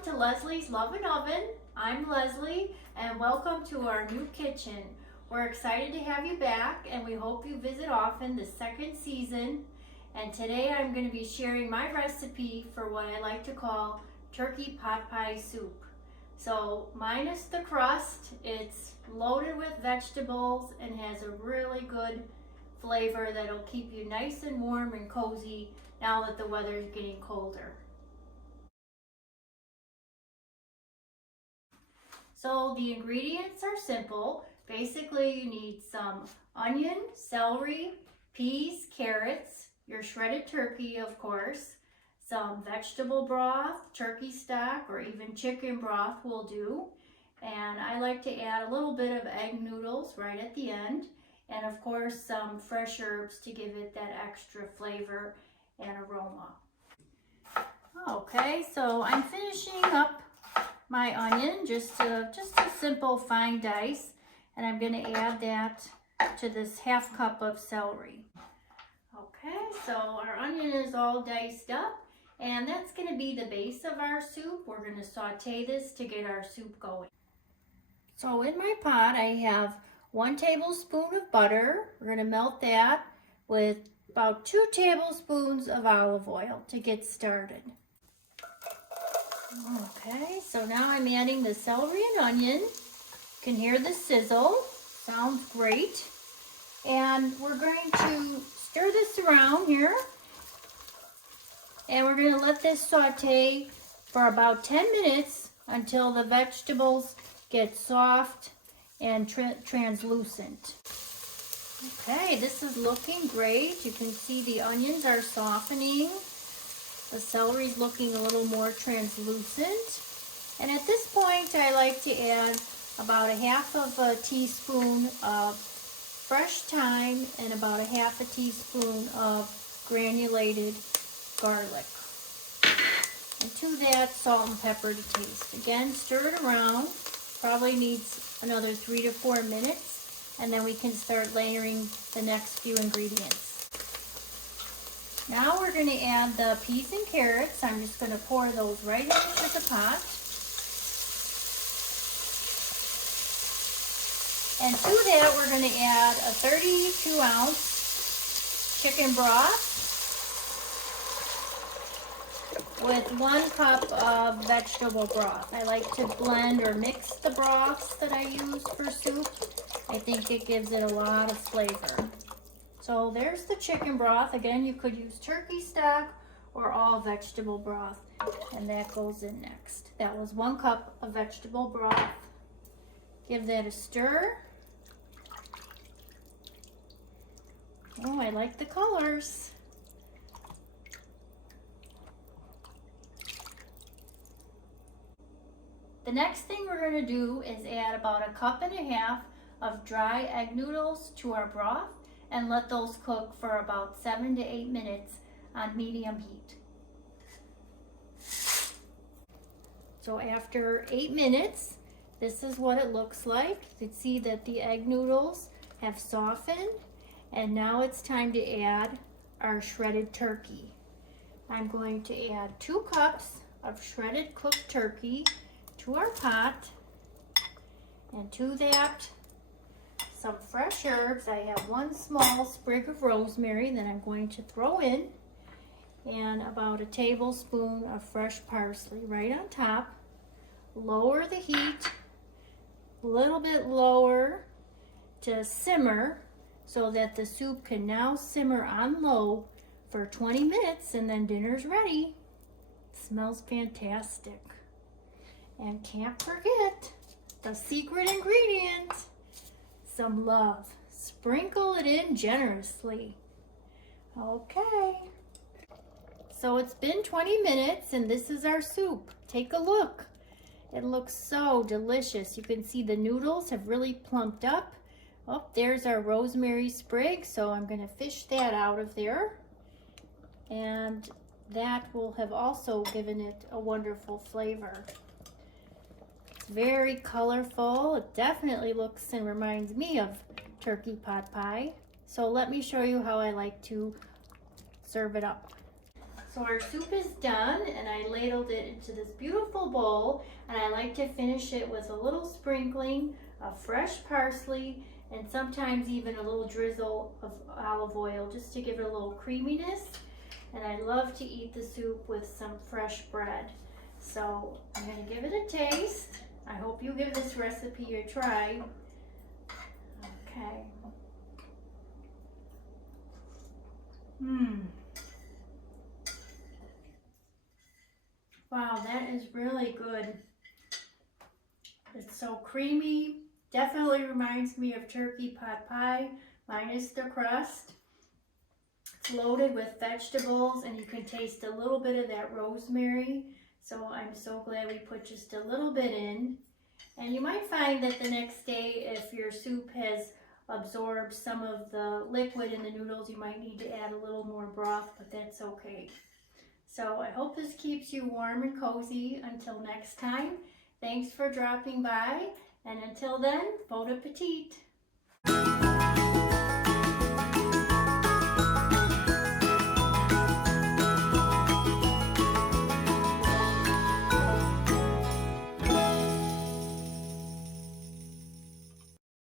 Welcome to Leslie's Love and Oven. I'm Leslie and welcome to our new kitchen. We're excited to have you back and we hope you visit often the second season. And today I'm going to be sharing my recipe for what I like to call turkey pot pie soup. So minus the crust, it's loaded with vegetables and has a really good flavor that'll keep you nice and warm and cozy now that the weather is getting colder. So the ingredients are simple. Basically, you need some onion, celery, peas, carrots, your shredded turkey, of course, some vegetable broth, turkey stock, or even chicken broth will do. And I like to add a little bit of egg noodles right at the end. And of course, some fresh herbs to give it that extra flavor and aroma. Okay, so I'm finishing up my onion, just a simple fine dice, and I'm going to add that to this half cup of celery. Okay, so our onion is all diced up, and that's going to be the base of our soup. We're going to saute this to get our soup going. So in my pot, I have 1 tablespoon of butter. We're going to melt that with about 2 tablespoons of olive oil to get started. Okay, so now I'm adding the celery and onion. You can hear the sizzle. Sounds great. And we're going to stir this around here. And we're going to let this saute for about 10 minutes until the vegetables get soft and translucent. Okay, this is looking great. You can see the onions are softening. The celery's looking a little more translucent. And at this point, I like to add about 1/2 teaspoon of fresh thyme and about 1/2 teaspoon of granulated garlic. And to that, salt and pepper to taste. Again, stir it around. Probably needs another 3 to 4 minutes, and then we can start layering the next few ingredients. Now we're going to add the peas and carrots. I'm just going to pour those right into the pot. And to that, we're going to add a 32-ounce chicken broth with 1 cup of vegetable broth. I like to blend or mix the broths that I use for soup. I think it gives it a lot of flavor. So there's the chicken broth. Again, you could use turkey stock or all vegetable broth, and that goes in next. That was 1 cup of vegetable broth. Give that a stir. Oh, I like the colors. The next thing we're going to do is add about 1.5 cups of dry egg noodles to our broth and let those cook for about 7 to 8 minutes on medium heat. So after 8 minutes, this is what it looks like. You can see that the egg noodles have softened, and now it's time to add our shredded turkey. I'm going to add 2 cups of shredded cooked turkey to our pot, and to that, some fresh herbs. I have 1 small sprig of rosemary that I'm going to throw in, and about 1 tablespoon of fresh parsley right on top. Lower the heat a little bit lower to simmer so that the soup can now simmer on low for 20 minutes, and then dinner's ready. It smells fantastic. And can't forget the secret ingredient, some love. Sprinkle it in generously. Okay. So it's been 20 minutes and this is our soup. Take a look. It looks so delicious. You can see the noodles have really plumped up. Oh, there's our rosemary sprig, so I'm going to fish that out of there. And that will have also given it a wonderful flavor. Very colorful. It definitely looks and reminds me of turkey pot pie. So let me show you how I like to serve it up. So our soup is done, and I ladled it into this beautiful bowl, and I like to finish it with a little sprinkling of fresh parsley and sometimes even a little drizzle of olive oil just to give it a little creaminess. And I love to eat the soup with some fresh bread. So I'm going to give it a taste. I hope you give this recipe a try. Okay. Wow, that is really good. It's so creamy. Definitely reminds me of turkey pot pie, minus the crust. It's loaded with vegetables, and you can taste a little bit of that rosemary. So I'm so glad we put just a little bit in. And you might find that the next day, if your soup has absorbed some of the liquid in the noodles, you might need to add a little more broth, but that's okay. So I hope this keeps you warm and cozy until next time. Thanks for dropping by, and until then, bon appetit.